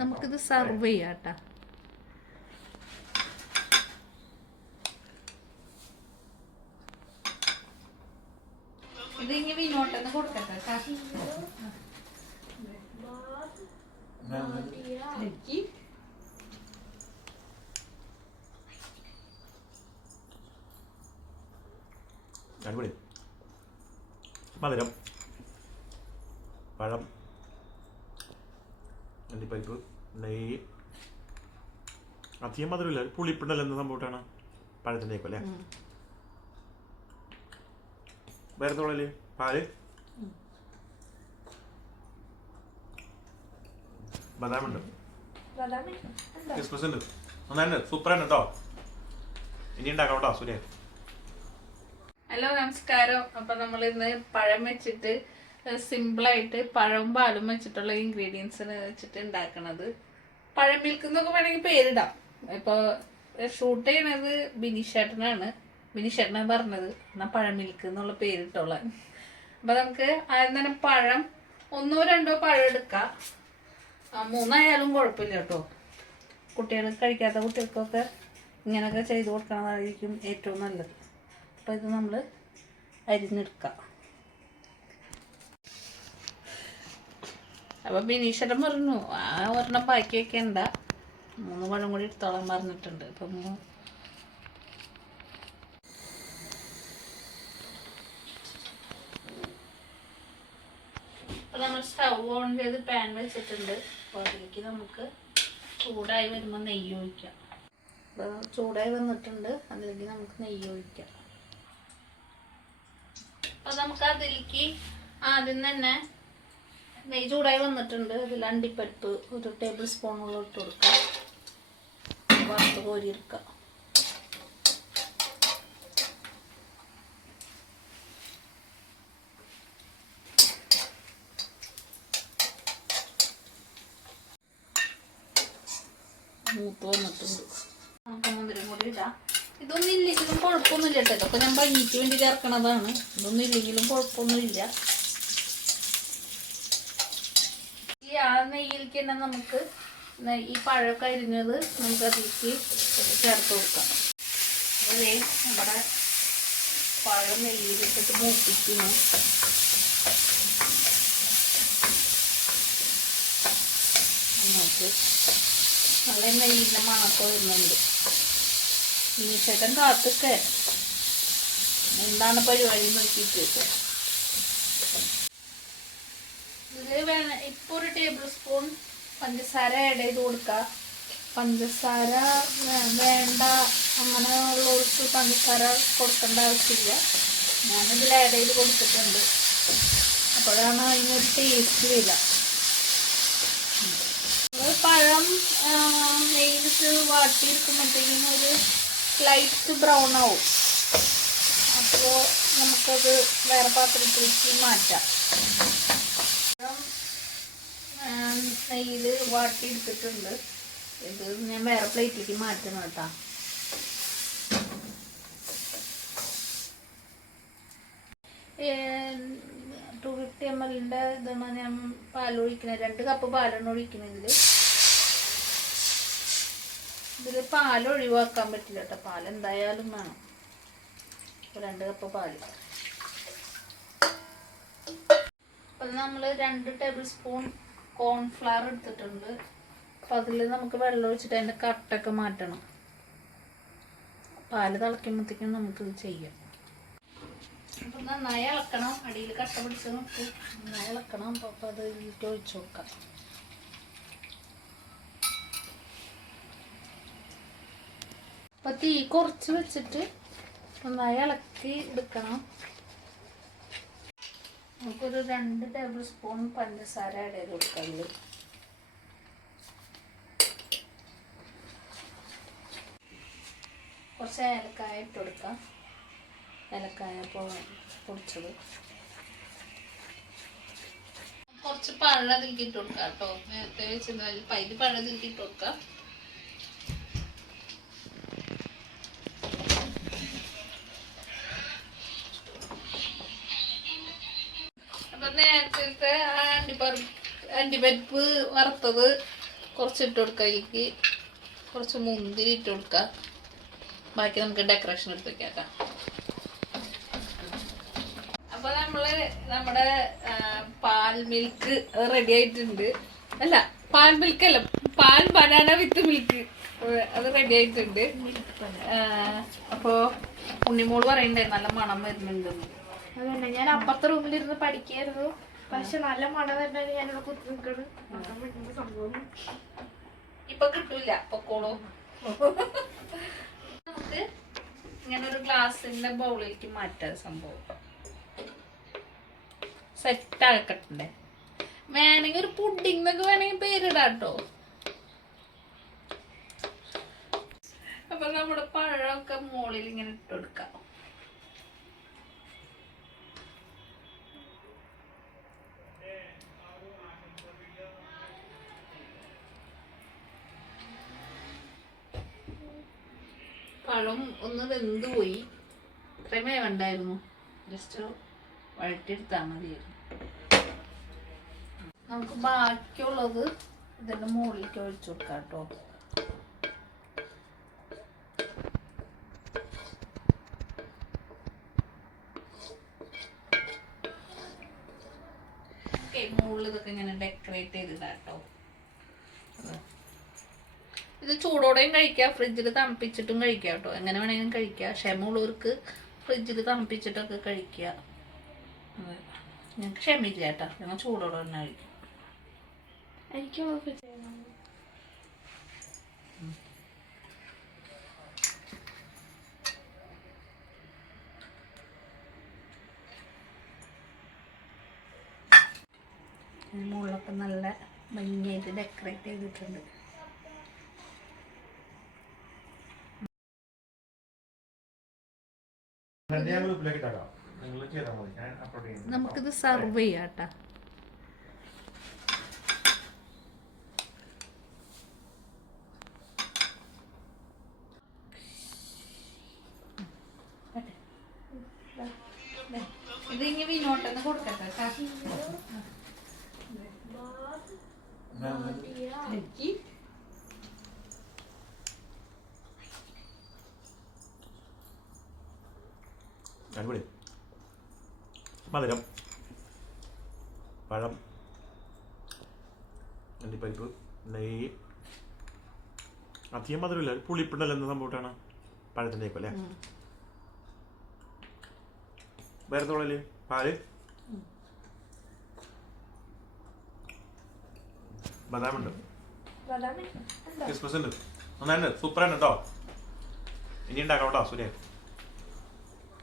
നമുക്കിത് സർവ് ചെയ്യാട്ടാ. ഇത് ഇനി വിനോട്ടെന്ന് കൊടുക്കട്ടെ. അടിപൊളി. മധുരം, പഴം, അണ്ടിപ്പരിപ്പ്, നെയ്യ്. അധികം മധുരമില്ല, പുളിപ്പുണ്ടല്ലോ. എന്ത് സംഭവട്ടാണ് പഴത്തിൻ്റെയൊക്കെ അല്ലേ? വേറെ തോളല്ലേ പാല്, ബദാമുണ്ട്, കിസ്മിസ് ഉണ്ട്. നന്നായിട്ട് സൂപ്പറാണ് കേട്ടോ. ഇനി ഉണ്ടാക്കാം കേട്ടോ സൂര്യ. ഹലോ, നമസ്കാരം. അപ്പൊ നമ്മൾ ഇന്ന് പഴം വെച്ചിട്ട് സിമ്പിളായിട്ട് പഴവും പാലും വെച്ചിട്ടുള്ള ഇൻഗ്രീഡിയൻസ് വെച്ചിട്ട് ഉണ്ടാക്കണത്. പഴം മിൽക്ക് എന്നൊക്കെ വേണമെങ്കിൽ പേരിടാം. ഇപ്പൊ ഷൂട്ട് ചെയ്യണത് ബിനിഷേട്ടനാണ്. ബിനിഷേട്ടനാണ് പറഞ്ഞത് എന്നാൽ പഴം മിൽക്ക് എന്നുള്ള പേരിട്ടോളാൻ. അപ്പൊ നമുക്ക് ആദ്യം തന്നെ പഴം 1-2 പഴം എടുക്കാം. 3 കുഴപ്പമില്ല കേട്ടോ. കുട്ടികൾ കഴിക്കാത്ത കുട്ടികൾക്കൊക്കെ ഇങ്ങനെയൊക്കെ ചെയ്ത് കൊടുക്കണതായിരിക്കും ഏറ്റവും നല്ലത്. അപ്പോൾ ഇത് നമ്മൾ അരിഞ്ഞെടുക്കാം. അപ്പോൾ ബിനീഷേട്ടൻ പറഞ്ഞു ഒരെണ്ണം ബാക്കി വയ്ക്കണ്ട, 3 പഴം കൂടി എടുത്തോളാൻ പറഞ്ഞിട്ടുണ്ട്. അപ്പം നമ്മൾ സ്റ്റൗ ഓൺ ചെയ്ത് പാൻ വെച്ചിട്ടുണ്ട്. അപ്പോൾ അതിലേക്ക് നമുക്ക് ചൂടായി വരുമ്പോൾ നെയ്യ് ഒഴിക്കാം. അപ്പോൾ ചൂടായി വന്നിട്ടുണ്ട്, അതിലേക്ക് നമുക്ക് നെയ്യ് ഒഴിക്കാം. അപ്പോൾ നമുക്ക് അതിലേക്ക് ആദ്യം തന്നെ നെയ്യ് ചൂടായി വന്നിട്ടുണ്ട്. അതിൽ അണ്ടിപ്പരിപ്പ് 1 ടേബിൾ സ്പൂണോളം ഇട്ട് കൊടുക്കാം. വറുത്ത് കോരിയെടുക്കാം. മൂത്ത് വന്നിട്ടുണ്ട്. നമുക്ക് മുന്തിരി കൂടി ഇടാം. ഇതൊന്നും ഇല്ലെങ്കിലും കുഴപ്പമൊന്നുമില്ല കേട്ടോ. ഇതൊക്കെ ഞാൻ ഭംഗിക്ക് വേണ്ടി ചേർക്കണതാണ്. ഇതൊന്നും ഇല്ലെങ്കിലും കുഴപ്പമൊന്നുമില്ല. ഈ നെയ്യിലേക്ക് തന്നെ നമുക്ക് ഈ പഴമൊക്കെ അരിഞ്ഞത് നമുക്ക് അതിലേക്ക് ചേർത്ത് കൊടുക്കാം. അതേ നമ്മുടെ പഴം നെയ്യിലിട്ടിട്ട് മൂപ്പിക്കുന്നു. നമുക്ക് നല്ല നെയ്യിൻ്റെ മണക്കം വരുന്നുണ്ട്. ബിനിഷേട്ടൻ കാത്തൊക്കെ എന്താണ് പരിപാടി നോക്കിയിട്ട് ഇത് വേണം. ഇപ്പോൾ 1 ടേബിൾ സ്പൂൺ പഞ്ചസാര ആഡ് ചെയ്ത് കൊടുക്കുക. പഞ്ചസാര വേണ്ട അങ്ങനെ ഉള്ളവർക്ക് പഞ്ചസാര കൊടുക്കേണ്ട ആവശ്യമില്ല. ഞാനിതിൽ ആഡ് ചെയ്ത് കൊടുത്തിട്ടുണ്ട്. അപ്പോഴാണ് അതിനൊരു ടേസ്റ്റ് വരിക. പഴം നെയ്യിലിട്ട് വാട്ടിയിരിക്കുമ്പോഴത്തേക്കും ഒരു ലൈറ്റ് ബ്രൗൺ ആവും. അപ്പോൾ നമുക്കത് വേറെ പാത്രത്തിലേക്ക് മാറ്റാം. പഴം നെയ്യിൽ വാട്ടിയെടുത്തിട്ടുണ്ട്. ഇത് ഞാൻ വേറെ പ്ലേറ്റിലേക്ക് മാറ്റണം കേട്ടോ. ടു 250 ml ഇതാണ് ഞാൻ പാലൊഴിക്കുന്നത്. 2 കപ്പ് പാലാണ് ഒഴിക്കുന്നത്. ഇതിൽ പാൽ ഒഴിവാക്കാൻ പറ്റില്ല കേട്ടോ. പാൽ എന്തായാലും വേണം. 2 കപ്പ് പാല്. അപ്പം നമ്മൾ 2 ടേബിൾ സ്പൂൺ കോൺഫ്ലവർ എടുത്തിട്ടുണ്ട്. അപ്പം അതിൽ നമുക്ക് വെള്ളം ഒഴിച്ചിട്ട് അതിൻ്റെ കട്ടൊക്കെ മാറ്റണം. പാല് തിളയ്ക്കുമ്പോഴത്തേക്കും നമുക്കിത് ചെയ്യാം. അപ്പം നന്നായി ഇളക്കണം. അടിയിൽ കട്ട പിടിച്ച് നോക്കും. നന്നായി ഇളക്കണം. അപ്പോൾ അത് ഇതിലേക്ക് ഒഴിച്ച് കൊടുക്കാം. അപ്പം തീ കുറച്ച് വെച്ചിട്ട് നന്നായി ഇളക്കി എടുക്കണം. നമുക്കൊരു 2 ടേബിൾ സ്പൂൺ പഞ്ചസാര ആഡ് ചെയ്ത് കൊടുക്കാം. കുറച്ച് ഏലക്കായ ഇട്ട് കൊടുക്കാം. ഏലക്കായ പൊടിച്ചത്. കുറച്ച് പഴം അതിലേക്ക് ഇട്ട് കൊടുക്കാം കേട്ടോ. നേരത്തെ വെച്ചിരുന്ന പൈതി പഴം അതിലേക്ക് ഇട്ട് കൊടുക്കാം. നേരത്തെ അണ്ടിപ്പരിപ്പ് വറുത്തത് കുറച്ച് ഇട്ട് കൊടുക്കുക, അതിലേക്ക് കുറച്ച് മുന്തിരി ഇട്ട് കൊടുക്കുക, ബാക്കി നമുക്ക് ഡെക്കറേഷൻ എടുത്ത് വെക്കാം. അപ്പൊ നമ്മുടെ പാൽ മിൽക്ക് റെഡി ആയിട്ടുണ്ട്. അല്ല, പാൽ മിൽക്ക് അല്ല, പാൽ ബനാന വിത്ത് മിൽക്ക് അത് റെഡി ആയിട്ടുണ്ട്. അപ്പൊ ഉണ്ണിമോള് പറയണ്ടേ നല്ല മണം വരുന്നുണ്ടെന്ന്. അതന്നെ, ഞാൻ അപ്പുറത്തെ റൂമിലിരുന്ന് പഠിക്കായിരുന്നു, പക്ഷെ നല്ല മണം വരുന്നത് ഞാനിവിടെ കുത്തി നിൽക്കണം. സംഭവം ഇപ്പൊ കിട്ടൂല, പൊക്കോളൂ. നമുക്ക് ഇങ്ങനെ ഒരു ഗ്ലാസിന്റെ ബൗളിലേക്ക് മാറ്റാം. സംഭവം സെറ്റ് ആക്കട്ടെ. വേണമെങ്കിൽ ഒരു പുഡിംഗ് എന്നൊക്കെ വേണമെങ്കിൽ പേരിടാട്ടോ. അപ്പൊ നമ്മുടെ പഴമൊക്കെ മുകളിൽ ഇങ്ങനെ ഇട്ട് കൊടുക്കാം. പഴം ഒന്ന് വെന്ത് പോയി, ഇത്രയും വേണ്ടായിരുന്നു, ജസ്റ്റ് വഴറ്റിയെടുത്താൽ മതിയായിരുന്നു. നമുക്ക് ബാക്കിയുള്ളത് ഇതിൻ്റെ മുകളിലേക്ക് ഒഴിച്ചു കൊടുക്കാം കേട്ടോ. മുകളിൽ ഇതൊക്കെ ഇങ്ങനെ ഡെക്കറേറ്റ് ചെയ്തിടാം കേട്ടോ. ഇത് ചൂടോടെയും കഴിക്കാം, ഫ്രിഡ്ജിൽ തണുപ്പിച്ചിട്ടും കഴിക്കാം കേട്ടോ. എങ്ങനെ വേണമെങ്കിലും കഴിക്കാം. ക്ഷമയുള്ളവർക്ക് ഫ്രിഡ്ജിൽ തണുപ്പിച്ചിട്ടൊക്കെ കഴിക്കുക. ഞങ്ങൾക്ക് ക്ഷമയില്ല കേട്ടോ, ഞങ്ങൾ ചൂടോടെ തന്നെ കഴിക്കും. എനിക്ക് മുകളിലൊക്കെ നല്ല ഭംഗിയായിട്ട് ഡെക്കറേറ്റ് ചെയ്തിട്ടുണ്ട്. നമുക്കിത് സർവ് ചെയ്യാം കേട്ടോ. ഇത് ഇനി വിനോട്ടെന്ന് കൊടുക്കട്ടെ. അടിപൊളി. മധുരം, പഴം, അണ്ടിപ്പരിപ്പ്, നെയ്യ്, അധികം മധുരമില്ല, പുളിപ്പുണ്ടല്ലോ എന്ന സംഭവമാണ് പഴത്തിൻ്റെ അല്ലേ. വേറെ തോളല്ലേ പാല്, ബദാമുണ്ട്, ക്രിസ്മസ് ഉണ്ട്, നന്നായിട്ട് സൂപ്പറാണ് കേട്ടോ. ഇനി ഉണ്ടാക്കാം കേട്ടോ സൂര്യ.